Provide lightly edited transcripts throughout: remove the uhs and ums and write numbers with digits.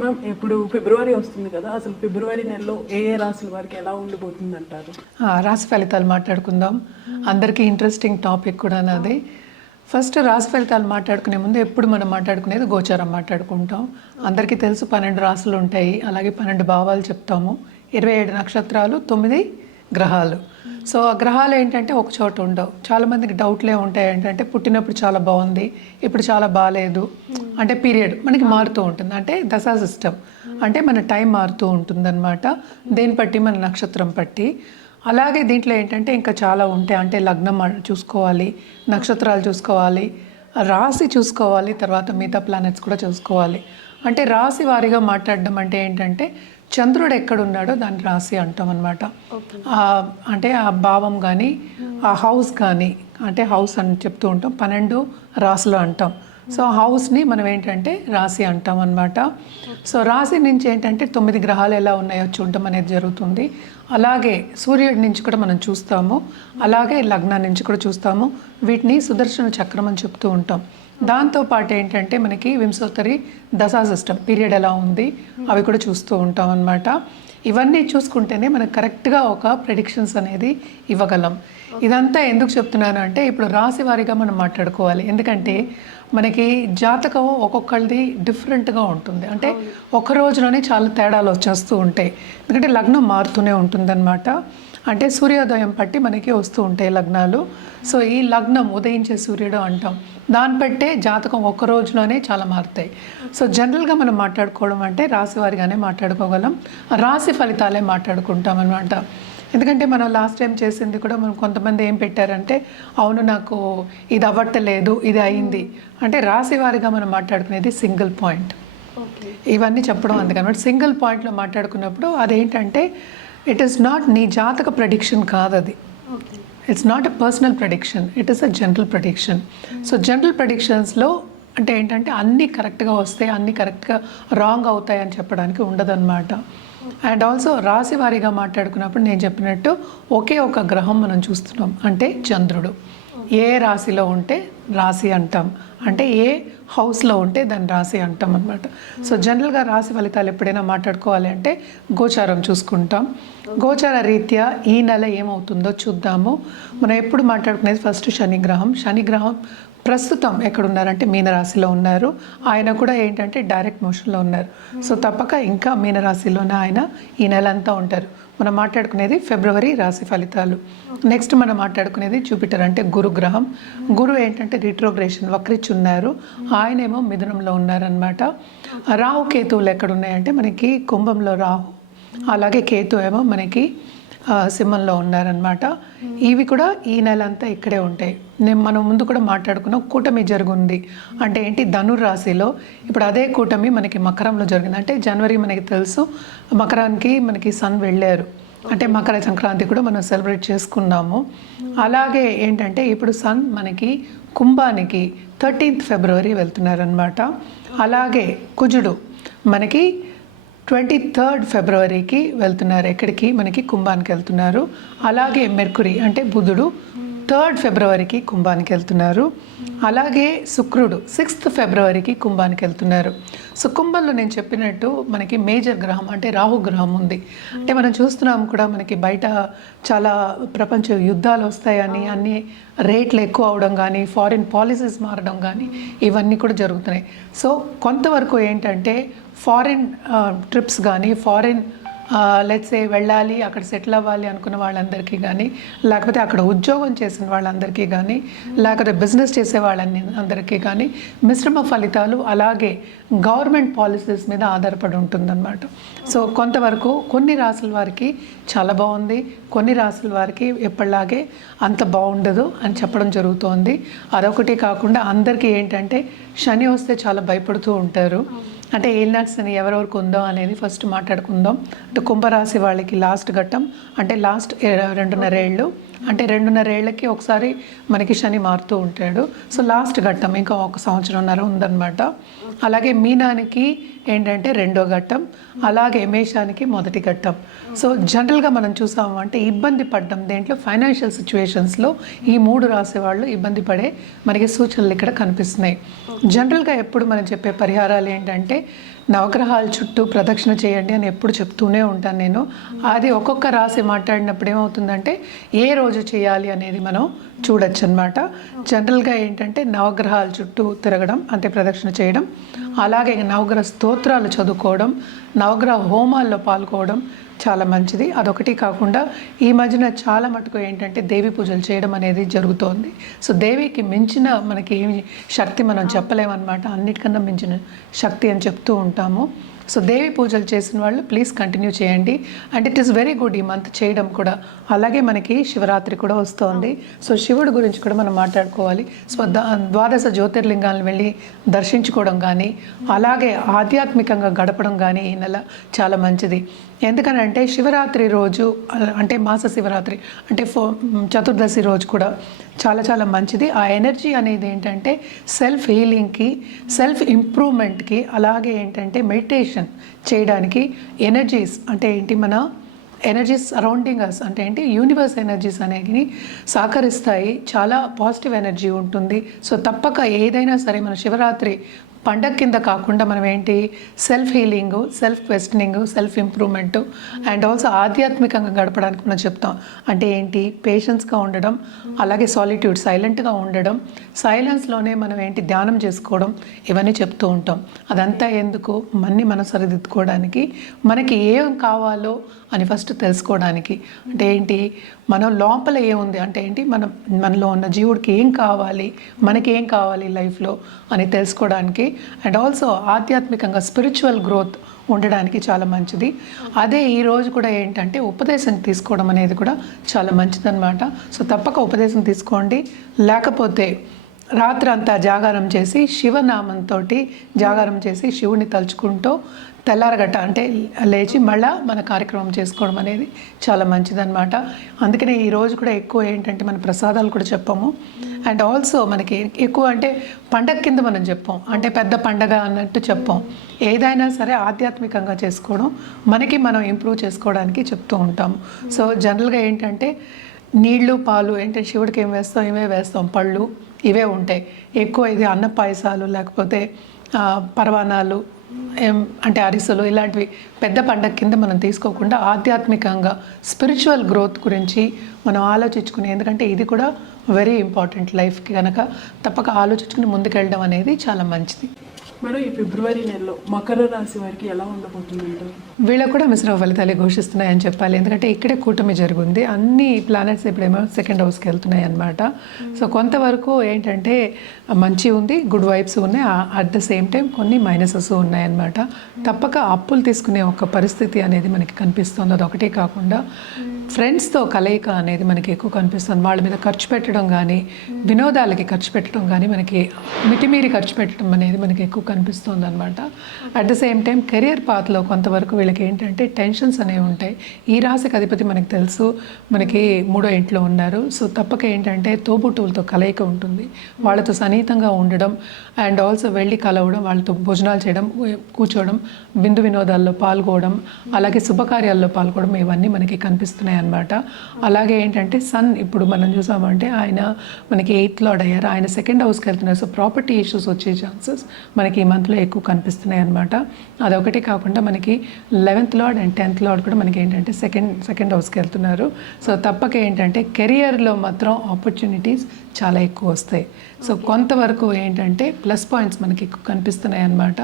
Ma'am ఇప్పుడు ఫిబ్రవరి వస్తుంది కదా, అసలు ఫిబ్రవరి నెలలో ఏ ఏ రాశుల వారికి ఎలా ఉండిపోతుంది అంటారు? రాశి ఫలితాలు మాట్లాడుకుందాం. అందరికీ ఇంట్రెస్టింగ్ టాపిక్ కూడా నాది. ఫస్ట్ రాశి ఫలితాలు మాట్లాడుకునే ముందు ఎప్పుడు మనం మాట్లాడుకునేది గోచారం మాట్లాడుకుంటాం. అందరికీ తెలుసు 12 రాశులు ఉంటాయి, అలాగే 12 భావాలు చెప్తాము, 27 నక్షత్రాలు, 9 గ్రహాలు. సో ఆ గ్రహాలు ఏంటంటే ఒక చోట ఉండవు. చాలామందికి డౌట్లే ఉంటాయి ఏంటంటే పుట్టినప్పుడు చాలా బాగుంది, ఇప్పుడు చాలా బాగాలేదు. అంటే పీరియడ్ మనకి మారుతూ ఉంటుంది, అంటే దశా సిస్టమ్ అంటే మన టైం మారుతూ ఉంటుంది అనమాట. దేని బట్టి, మన నక్షత్రం బట్టి. అలాగే దీంట్లో ఏంటంటే ఇంకా చాలా ఉంటాయి. అంటే లగ్నం చూసుకోవాలి, నక్షత్రాలు చూసుకోవాలి, రాశి చూసుకోవాలి, తర్వాత మిగతా ప్లానెట్స్ కూడా చూసుకోవాలి. అంటే రాశి వారీగా మాట్లాడడం అంటే ఏంటంటే చంద్రుడు ఎక్కడున్నాడో దాన్ని రాశి అంటాం అనమాట. అంటే ఆ భావం కానీ ఆ హౌస్ కానీ, అంటే హౌస్ అని చెప్తూ ఉంటాం, 12 రాశులు అంటాం. సో హౌస్ని మనం ఏంటంటే రాశి అంటాం అనమాట. సో రాశి నుంచి ఏంటంటే 9 గ్రహాలు ఎలా ఉన్నాయో చూడటం అనేది జరుగుతుంది. అలాగే సూర్యుడి నుంచి కూడా మనం చూస్తాము, అలాగే లగ్నం నుంచి కూడా చూస్తాము. వీటిని సుదర్శన చక్రం అని చెప్తూ ఉంటాం. దాంతోపాటు ఏంటంటే మనకి వింశోత్తరి దశా సిస్టమ్ పీరియడ్ ఎలా ఉంది అవి కూడా చూస్తూ ఉంటాం అనమాట. ఇవన్నీ చూసుకుంటేనే మనకు కరెక్ట్గా ఒక ప్రెడిక్షన్స్ అనేది ఇవ్వగలం. ఇదంతా ఎందుకు చెప్తున్నాను అంటే ఇప్పుడు రాశి వారీగా మనం మాట్లాడుకోవాలి. ఎందుకంటే మనకి జాతకం ఒక్కొక్కరిది డిఫరెంట్గా ఉంటుంది. అంటే ఒక రోజులోనే చాలా తేడాలు వచ్చేస్తూ ఉంటాయి. ఎందుకంటే లగ్నం మారుతూనే ఉంటుందన్నమాట. అంటే సూర్యోదయం బట్టి మనకి వస్తూ ఉంటాయి లగ్నాలు. సో ఈ లగ్నం ఉదయించే సూర్యుడు అంటాం, దాన్ని బట్టే జాతకం ఒక్క రోజులోనే చాలా మారుతాయి. సో జనరల్గా మనం మాట్లాడుకోవడం అంటే రాశి వారిగానే మాట్లాడుకోగలం, రాశి ఫలితాలే మాట్లాడుకుంటాం అనమాట. ఎందుకంటే మనం లాస్ట్ టైం చేసింది కూడా మనం కొంతమంది ఏం పెట్టారంటే అవును నాకు ఇది అవ్వట్లేదు, ఇది అయింది అంటే రాశి వారిగా మనం మాట్లాడుకునేది సింగిల్ పాయింట్. ఇవన్నీ చెప్పడం అందుకనమాట. సింగిల్ పాయింట్లో మాట్లాడుకున్నప్పుడు అదేంటంటే ఇట్ ఈస్ నాట్ నీ జాతక ప్రెడిక్షన్ కాదు అది. It's not a personal prediction, it is a general prediction. So general ప్రెడిక్షన్స్లో అంటే ఏంటంటే అన్నీ కరెక్ట్గా వస్తాయి, అన్నీ కరెక్ట్గా రాంగ్ అవుతాయి అని చెప్పడానికి ఉండదన్నమాట. అండ్ ఆల్సో రాశి వారీగా మాట్లాడుకున్నప్పుడు నేను చెప్పినట్టు ఒకే ఒక గ్రహం మనం చూస్తున్నాం, అంటే చంద్రుడు. ఏ రాశిలో ఉంటే రాశి అంటాం, అంటే ఏ హౌస్లో ఉంటే దాన్ని రాశి అంటాం అనమాట. సో జనరల్గా రాశి ఫలితాలు ఎప్పుడైనా మాట్లాడుకోవాలి అంటే గోచారం చూసుకుంటాం. గోచార రీత్యా ఈ నెల ఏమవుతుందో చూద్దాము. మనం ఎప్పుడు మాట్లాడుకునేది ఫస్ట్ శనిగ్రహం. శనిగ్రహం ప్రస్తుతం ఎక్కడున్నారంటే మీనరాశిలో ఉన్నారు. ఆయన కూడా ఏంటంటే డైరెక్ట్ మోషన్లో ఉన్నారు. సో తప్పక ఇంకా మీనరాశిలోనే ఆయన ఈ నెల అంతా ఉంటారు. మనం మాట్లాడుకునేది ఫిబ్రవరి రాశి ఫలితాలు. నెక్స్ట్ మనం మాట్లాడుకునేది జూపిటర్, అంటే గురుగ్రహం. గురు ఏంటంటే రిట్రోగ్రేషన్ వక్రిచున్నారు, ఆయనేమో మిథునంలో ఉన్నారనమాట. రాహు కేతువులు ఎక్కడున్నాయంటే మనకి కుంభంలో రాహు, అలాగే కేతు ఏమో మనకి సింహంలో ఉన్నారనమాట. ఇవి కూడా ఈ నెల అంతా ఇక్కడే ఉంటాయి. మనం ముందు కూడా మాట్లాడుకున్నాం, కూటమి జరుగుంది అంటే ఏంటి, ధనుర్రాశిలో. ఇప్పుడు అదే కూటమి మనకి మకరంలో జరిగింది. అంటే జనవరి మనకి తెలుసు మకరానికి మనకి సన్ వెళ్ళారు, అంటే మకర సంక్రాంతి కూడా మనం సెలబ్రేట్ చేసుకున్నాము. అలాగే ఏంటంటే ఇప్పుడు సన్ మనకి కుంభానికి 13th ఫిబ్రవరి వెళ్తున్నారనమాట. అలాగే కుజుడు మనకి 23rd ఫిబ్రవరికి వెళ్తున్నారు, ఎక్కడికి మనకి కుంభానికి వెళ్తున్నారు. అలాగే మెర్కురీ అంటే బుధుడు 3rd ఫిబ్రవరికి కుంభానికి వెళ్తున్నారు. అలాగే శుక్రుడు 6th ఫిబ్రవరికి కుంభానికి వెళ్తున్నారు. సో కుంభంలో నేను చెప్పినట్టు మనకి మేజర్ గ్రహం అంటే రాహు గ్రహం ఉంది. అంటే మనం చూస్తున్నాం కూడా మనకి బయట చాలా ప్రపంచ యుద్ధాలు వస్తాయని, అన్ని రేట్లు ఎక్కువ అవడం కానీ, ఫారిన్ పాలసీస్ మారడం కానీ ఇవన్నీ కూడా జరుగుతున్నాయి. సో కొంతవరకు ఏంటంటే ఫారిన్ ట్రిప్స్ కానీ, ఫారిన్ లెట్స్ వెళ్ళాలి, అక్కడ సెటిల్ అవ్వాలి అనుకున్న వాళ్ళందరికీ కానీ, లేకపోతే అక్కడ ఉద్యోగం చేసిన వాళ్ళందరికీ కానీ, లేకపోతే బిజినెస్ చేసే అందరికీ కానీ మిశ్రమ ఫలితాలు, అలాగే గవర్నమెంట్ పాలసీస్ మీద ఆధారపడి ఉంటుందన్నమాట. సో కొంతవరకు కొన్ని రాసుల వారికి చాలా బాగుంది, కొన్ని రాసుల వారికి ఎప్పటిలాగే అంత బాగుండదు అని చెప్పడం జరుగుతోంది. అదొకటి కాకుండా అందరికీ ఏంటంటే శని వస్తే చాలా భయపడుతూ ఉంటారు. అంటే ఏలినాటి శని ఎవరెవరికి ఉందో అనేది ఫస్ట్ మాట్లాడుకుందాం. అంటే కుంభరాశి వాళ్ళకి లాస్ట్ ఘట్టం, అంటే లాస్ట్ 2.5 ఏళ్ళు, అంటే 2.5 ఏళ్ళకి ఒకసారి మనకి శని మారుతూ ఉంటాడు. సో లాస్ట్ ఘట్టం ఇంకా 1 సంవత్సరంన్నర ఉందన్నమాట. అలాగే మీనానికి ఏంటంటే 2వ ఘట్టం, అలాగే మేషానికి 1వ ఘట్టం. సో జనరల్గా మనం చూసాము అంటే ఇబ్బంది పడ్డం దేంట్లో, ఫైనాన్షియల్ సిచ్యువేషన్స్లో ఈ 3 రాసే వాళ్ళు ఇబ్బంది పడే మనకి సూచనలు ఇక్కడ కనిపిస్తున్నాయి. జనరల్గా ఎప్పుడు మనం చెప్పే పరిహారాలు ఏంటంటే నవగ్రహాల చుట్టూ ప్రదక్షిణ చేయండి అని ఎప్పుడు చెప్తూనే ఉంటాను నేను. అది ఒక్కొక్క రాశి మాట్లాడినప్పుడు ఏమవుతుందంటే ఏ రోజు చేయాలి అనేది మనం చూడొచ్చు అనమాట. జనరల్గా ఏంటంటే నవగ్రహాల చుట్టూ తిరగడం అంటే ప్రదక్షిణ చేయడం, అలాగే నవగ్రహ స్తోత్రాలు చదువుకోవడం, నవగ్రహ హోమాల్లో పాల్గొవడం చాలా మంచిది. అదొకటి కాకుండా ఈ మధ్యన చాలా మటుకు ఏంటంటే దేవి పూజలు చేయడం అనేది జరుగుతోంది. సో దేవికి మించిన మనకి ఏమి శక్తి మనం చెప్పలేమన్నమాట. అన్నిటికన్నా మించిన శక్తి అని చెప్తూ ఉంటాము. సో దేవి పూజలు చేసిన వాళ్ళు ప్లీజ్ కంటిన్యూ చేయండి. And it is very good ఈ మంత్ చేయడం కూడా. అలాగే మనకి శివరాత్రి కూడా వస్తోంది. సో శివుడి గురించి కూడా మనం మాట్లాడుకోవాలి. సో ద్వాదశ జ్యోతిర్లింగాలను వెళ్ళి దర్శించుకోవడం కానీ, అలాగే ఆధ్యాత్మికంగా గడపడం కానీ ఈ నెల చాలా మంచిది. ఎందుకనంటే శివరాత్రి రోజు అంటే మాస శివరాత్రి అంటే చతుర్దశి రోజు కూడా చాలా చాలా మంచిది. ఆ ఎనర్జీ అనేది ఏంటంటే సెల్ఫ్ హీలింగ్కి, సెల్ఫ్ ఇంప్రూవ్మెంట్కి, అలాగే ఏంటంటే మెడిటేషన్ చేయడానికి ఎనర్జీస్ అంటే ఏంటి మన ఎనర్జీస్ సరౌండింగ్ అస్ అంటే ఏంటి యూనివర్స్ ఎనర్జీస్ అనేవి సహకరిస్తాయి. చాలా పాజిటివ్ ఎనర్జీ ఉంటుంది. సో తప్పక ఏదైనా సరే మన శివరాత్రి పండగ కింద కాకుండా మనం ఏంటి self healing, self questioning, self improvement and also ఆధ్యాత్మికంగా గడపడానికి మనం చెప్తాం. అంటే ఏంటి పేషెన్స్గా ఉండడం, అలాగే సాలిట్యూడ్ సైలెంట్గా ఉండడం, సైలెన్స్లోనే మనం ఏంటి ధ్యానం చేసుకోవడం, ఇవన్నీ చెప్తూ ఉంటాం. అదంతా ఎందుకు మనం సరిదిద్దుకోవడానికి, మనకి ఏం కావాలో అని ఫస్ట్ తెలుసుకోవడానికి. అంటే ఏంటి మనం లోపల ఏముంది అంటే ఏంటి మనలో ఉన్న జీవుడికి ఏం కావాలి, మనకి ఏం కావాలి లైఫ్లో అని తెలుసుకోవడానికి అండ్ ఆల్సో ఆధ్యాత్మికంగా స్పిరిచువల్ గ్రోత్ ఉండడానికి చాలా మంచిది. అదే ఈరోజు కూడా ఏంటంటే ఉపదేశం తీసుకోవడం అనేది కూడా చాలా మంచిదన్నమాట. సో తప్పక ఉపదేశం తీసుకోండి. లేకపోతే రాత్రి అంతా జాగారం చేసి శివనామంతో జాగారం చేసి శివుని తలుచుకుంటూ తెల్లారగట్ట అంటే లేచి మళ్ళీ మన కార్యక్రమం చేసుకోవడం అనేది చాలా మంచిదన్నమాట. అందుకనే ఈరోజు కూడా ఎక్కువ ఏంటంటే మన ప్రసాదాలు కూడా చెప్పాము. అండ్ ఆల్సో మనకి ఎక్కువ అంటే పండగ కింద మనం చెప్పాం, అంటే పెద్ద పండగ అన్నట్టు చెప్పాం. ఏదైనా సరే ఆధ్యాత్మికంగా చేసుకోవడం, మనకి మనం ఇంప్రూవ్ చేసుకోవడానికి చెప్తూ ఉంటాము. సో జనరల్గా ఏంటంటే నీళ్ళు పాలు ఏంటంటే శివుడికి ఏం వేస్తాం, ఇవే వేస్తాం, పళ్ళు ఇవే ఉంటాయి ఎక్కువ. ఇది అన్న పాయసాలు లేకపోతే పరవానాలు అంటే అరిసెలు ఇలాంటివి పెద్ద పండగ కింద మనం తీసుకోకుండా ఆధ్యాత్మికంగా స్పిరిచువల్ గ్రోత్ గురించి మనం ఆలోచించుకుని, ఎందుకంటే ఇది కూడా వెరీ ఇంపార్టెంట్ లైఫ్కి కనుక తప్పక ఆలోచించుకుని ముందుకెళ్ళడం అనేది చాలా మంచిది. మేడం ఈ ఫిబ్రవరి నెలలో మకర రాశి వారికి ఎలా ఉండబోతుంది అంటారు? వీళ్ళకు కూడా మిశ్రమ ఫలితాలే ఘోషిస్తున్నాయని చెప్పాలి. ఎందుకంటే ఇక్కడే కూటమి జరుగుంది. అన్ని ప్లానెట్స్ ఇప్పుడేమో సెకండ్ హౌస్కి వెళ్తున్నాయి అన్నమాట. సో కొంతవరకు ఏంటంటే మంచి ఉంది, గుడ్ వైబ్స్ ఉన్నాయి. అట్ ద సేమ్ టైం కొన్ని మైనసెస్ ఉన్నాయన్నమాట. తప్పక అప్పులు తీసుకునే ఒక పరిస్థితి అనేది మనకి కనిపిస్తుంది. అదొకటే కాకుండా ఫ్రెండ్స్తో కలయిక అనేది మనకి ఎక్కువ కనిపిస్తుంది. వాళ్ళ మీద ఖర్చు పెట్టడం కానీ, వినోదాలకి ఖర్చు పెట్టడం కానీ, మనకి మితిమీరి ఖర్చు పెట్టడం అనేది మనకి ఎక్కువ కనిపిస్తుంది అనమాట. At the same time career పాత్లో కొంతవరకు వీళ్ళకి ఏంటంటే టెన్షన్స్ అనేవి ఉంటాయి. ఈ రాశికి అధిపతి మనకి తెలుసు, మనకి 3వ ఇంట్లో ఉన్నారు. సో తప్పక ఏంటంటే తోబుట్టువులతో కలయిక ఉంటుంది. వాళ్ళతో సన్నిహితంగా ఉండడం అండ్ ఆల్సో వెళ్ళి కలవడం, వాళ్ళతో భోజనాలు చేయడం, కూర్చోవడం, విందు వినోదాల్లో పాల్గొవడం, అలాగే శుభకార్యాల్లో పాల్గొవడం, ఇవన్నీ మనకి కనిపిస్తున్నాయి అన్నమాట. అలాగే ఏంటంటే సన్ ఇప్పుడు మనం చూసామంటే ఆయన మనకి 8th లార్డ్ అయ్యారు, ఆయన సెకండ్ హౌస్కి వెళ్తున్నారు. సో ప్రాపర్టీ ఇష్యూస్ వచ్చే ఛాన్సెస్ మనకి ఈ మంత్లో ఎక్కువ కనిపిస్తున్నాయి అన్నమాట. అదొకటి కాకుండా మనకి 11th lord and 10th lord కూడా మనకి ఏంటంటే సెకండ్ హౌస్కి వెళ్తున్నారు. సో తప్పక ఏంటంటే కెరియర్లో మాత్రం ఆపర్చునిటీస్ చాలా ఎక్కువ వస్తాయి. సో కొంతవరకు ఏంటంటే ప్లస్ పాయింట్స్ మనకి ఎక్కువ కనిపిస్తున్నాయి అన్నమాట.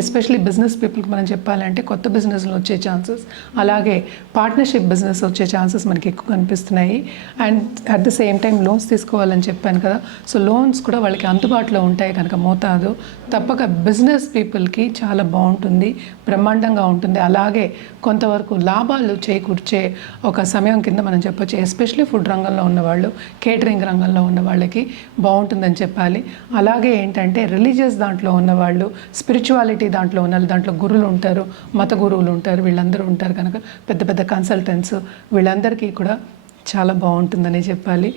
ఎస్పెషలీ బిజినెస్ పీపుల్కి మనం చెప్పాలంటే కొత్త బిజినెస్లు వచ్చే ఛాన్సెస్, అలాగే పార్ట్నర్షిప్ బిజినెస్ వచ్చే ఛాన్సెస్ మనకి ఎక్కువ కనిపిస్తున్నాయి. And at the same time loans తీసుకోవాలని చెప్పాను కదా, సో లోన్స్ కూడా వాళ్ళకి అందుబాటులో ఉంటాయి కనుక మోతాదు తప్పక బిజినెస్ పీపుల్కి చాలా బాగుంటుంది, బ్రహ్మాండంగా ఉంటుంది. అలాగే కొంతవరకు లాభాలు చేకూర్చే ఒక సమయం కింద మనం చెప్పొచ్చు. ఎస్పెషలీ ఫుడ్ రంగంలో ఉన్నవాళ్ళు, కేటరింగ్ రంగంలో ఉన్న వాళ్ళకి బాగుంటుందని చెప్పాలి. అలాగే ఏంటంటే రిలీజియస్ దాంట్లో ఉన్నవాళ్ళు, స్పిరిచువాలిటీ దాంట్లో ఉన్న దాంట్లో గురువులు ఉంటారు, మత గురువులు ఉంటారు, వీళ్ళందరూ ఉంటారు కనుక పెద్ద పెద్ద కన్సల్టెంట్స్, వీళ్ళందరికీ కూడా చాలా బాగుంటుందని చెప్పాలి.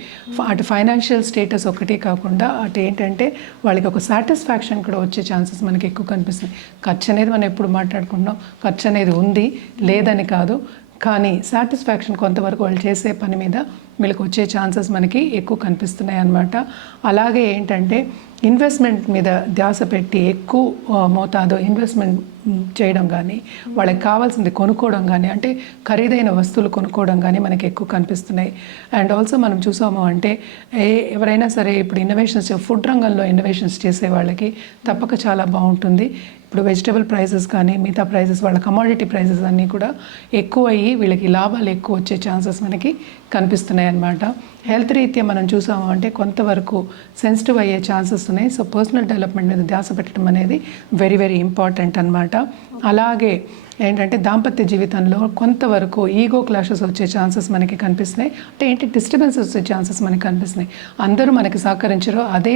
అటు ఫైనాన్షియల్ స్టేటస్ ఒకటే కాకుండా అటు ఏంటంటే వాళ్ళకి ఒక సాటిస్ఫాక్షన్ కూడా వచ్చే ఛాన్సెస్ మనకి ఎక్కువ కనిపిస్తుంది. ఖర్చు అనేది మనం ఎప్పుడు మాట్లాడుకుంటున్నాం, ఖర్చు అనేది ఉంది లేదని కాదు, కానీ సాటిస్ఫాక్షన్ కొంతవరకు వాళ్ళు చేసే పని మీద వీళ్ళకి వచ్చే ఛాన్సెస్ మనకి ఎక్కువ కనిపిస్తున్నాయి అన్నమాట. అలాగే ఏంటంటే ఇన్వెస్ట్మెంట్ మీద ధ్యాస పెట్టి ఎక్కువ మోతాదు ఇన్వెస్ట్మెంట్ చేయడం కానీ, వాళ్ళకి కావాల్సింది కొనుక్కోవడం కానీ, అంటే ఖరీదైన వస్తువులు కొనుక్కోవడం కానీ మనకి ఎక్కువ కనిపిస్తున్నాయి. అండ్ ఆల్సో మనం చూసాము అంటే ఎవరైనా సరే ఇప్పుడు ఇన్నోవేషన్స్, ఫుడ్ రంగంలో ఇన్నోవేషన్స్ చేసే వాళ్ళకి తప్పక చాలా బాగుంటుంది. ఇప్పుడు వెజిటబుల్ ప్రైసెస్ కానీ మిగతా ప్రైసెస్, వాళ్ళ కమోడిటీ ప్రైసెస్ అన్నీ కూడా ఎక్కువ అయ్యి వీళ్ళకి లాభాలు ఎక్కువ వచ్చే ఛాన్సెస్ మనకి కనిపిస్తున్నాయి అన్నమాట. హెల్త్ రీత్యా మనం చూసాము అంటే కొంతవరకు సెన్సిటివ్ అయ్యే ఛాన్సెస్ ఉన్నాయి. సో పర్సనల్ డెవలప్మెంట్ మీద ధ్యాస పెట్టడం అనేది వెరీ వెరీ ఇంపార్టెంట్ అన్నమాట. అలాగే ఏంటంటే దాంపత్య జీవితంలో కొంతవరకు ఈగో క్లాషెస్ వచ్చే ఛాన్సెస్ మనకి కనిపిస్తున్నాయి. అంటే ఏంటి, డిస్టర్బెన్సెస్ వచ్చే ఛాన్సెస్ మనకి కనిపిస్తున్నాయి. అందరూ మనకి సహకరించరు. అదే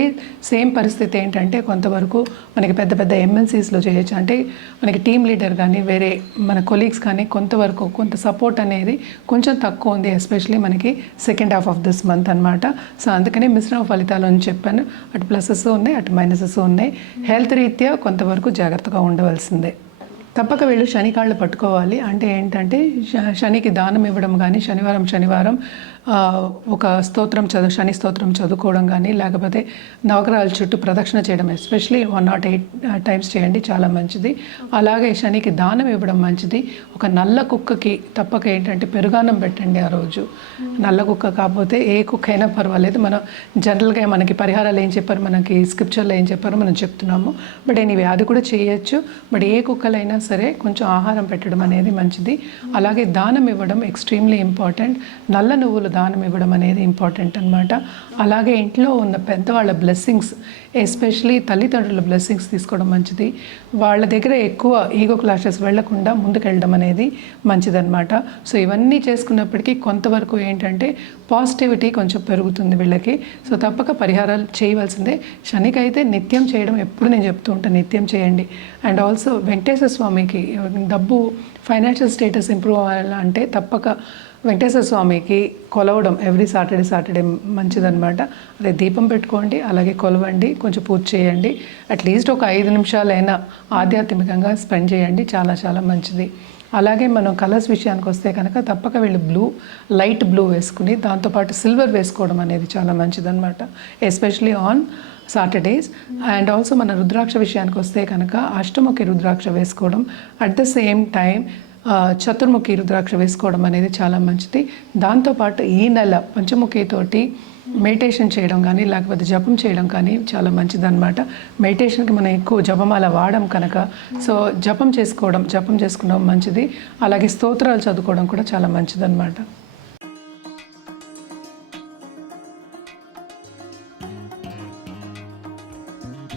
సేమ్ పరిస్థితి ఏంటంటే కొంతవరకు మనకి పెద్ద పెద్ద ఎంఎన్సీస్లో చేయొచ్చు. అంటే మనకి టీమ్ లీడర్ కానీ వేరే మన కొలీగ్స్ కానీ కొంతవరకు కొంత సపోర్ట్ అనేది కొంచెం తక్కువ ఉంది, ఎస్పెషలీ మనకి second half of this month అనమాట. సో అందుకని మిశ్రమ ఫలితాలు అని చెప్పాను. అటు ప్లసెస్ ఉన్నాయి, అటు మైనసెస్ ఉన్నాయి. హెల్త్ రీత్యా కొంతవరకు జాగ్రత్తగా ఉండవలసిందే. తప్పక వీళ్ళు శని కాళ్ళు పట్టుకోవాలి. అంటే ఏంటంటే శనికి దానం ఇవ్వడం కానీ, శనివారం ఒక స్తోత్రం శని స్తోత్రం చదువుకోవడం కానీ, లేకపోతే నవగ్రహాల చుట్టూ ప్రదక్షిణ చేయడం, ఎస్పెషలీ 108 టైమ్స్ చేయండి, చాలా మంచిది. అలాగే శనికి దానం ఇవ్వడం మంచిది. ఒక నల్ల కుక్కకి తప్పక ఏంటంటే పెరుగాన్నం పెట్టండి ఆ రోజు. నల్ల కుక్క కాకపోతే ఏ కుక్క అయినా పర్వాలేదు. మనం జనరల్గా మనకి పరిహారాలు ఏం చెప్పారు, మనకి స్క్రిప్చర్లో ఏం చెప్పారో మనం చెప్తున్నాము. బట్ ఎనీవే అది కూడా చేయొచ్చు. బట్ ఏ కుక్కలైనా సరే కొంచెం ఆహారం పెట్టడం అనేది మంచిది. అలాగే దానం ఇవ్వడం ఎక్స్ట్రీమ్లీ ఇంపార్టెంట్. నల్ల నువ్వులు దానం ఇవ్వడం అనేది ఇంపార్టెంట్ అనమాట. అలాగే ఇంట్లో ఉన్న పెద్దవాళ్ళ బ్లెస్సింగ్స్, ఎస్పెషలీ తల్లిదండ్రుల బ్లెస్సింగ్స్ తీసుకోవడం మంచిది. వాళ్ళ దగ్గర ఎక్కువ ఈగో క్లాషెస్ వెళ్లకుండా ముందుకెళ్ళడం అనేది మంచిదన్నమాట. సో ఇవన్నీ చేసుకున్నప్పటికీ కొంతవరకు ఏంటంటే పాజిటివిటీ కొంచెం పెరుగుతుంది వీళ్ళకి. సో తప్పక పరిహారాలు చేయవలసిందే. శనికైతే నిత్యం చేయడం ఎప్పుడు నేను చెప్తూ ఉంటాను, నిత్యం చేయండి. అండ్ ఆల్సో వెంకటేశ్వర స్వామికి డబ్బు, ఫైనాన్షియల్ స్టేటస్ ఇంప్రూవ్ అవ్వాలంటే తప్పక వెంకటేశ్వర స్వామికి కొలవడం ఎవ్రీ సాటర్డే మంచిదన్నమాట. అదే దీపం పెట్టుకోండి, అలాగే కొలవండి, కొంచెం పూజ చేయండి. అట్లీస్ట్ ఒక 5 నిమిషాలైనా ఆధ్యాత్మికంగా స్పెండ్ చేయండి, చాలా చాలా మంచిది. అలాగే మనం కలర్స్ విషయానికి వస్తే కనుక తప్పక వీళ్ళు లైట్ బ్లూ వేసుకుని దాంతోపాటు సిల్వర్ వేసుకోవడం అనేది చాలా మంచిదన్నమాట, especially on Saturdays. And also మన రుద్రాక్ష విషయానికి వస్తే కనుక అష్టముఖి రుద్రాక్ష వేసుకోవడం, అట్ ద సేమ్ టైం చతుర్ముఖి రుద్రాక్ష వేసుకోవడం అనేది చాలా మంచిది. దాంతోపాటు ఈ నెల పంచముఖితోటి మెడిటేషన్ చేయడం కానీ, లేకపోతే జపం చేయడం కానీ చాలా మంచిదన్నమాట. మెడిటేషన్కి మనం ఎక్కువ జపమాల వాడడం కనుక, సో జపం చేసుకోవడం మంచిది. అలాగే స్తోత్రాలు చదువుకోవడం కూడా చాలా మంచిదన్నమాట.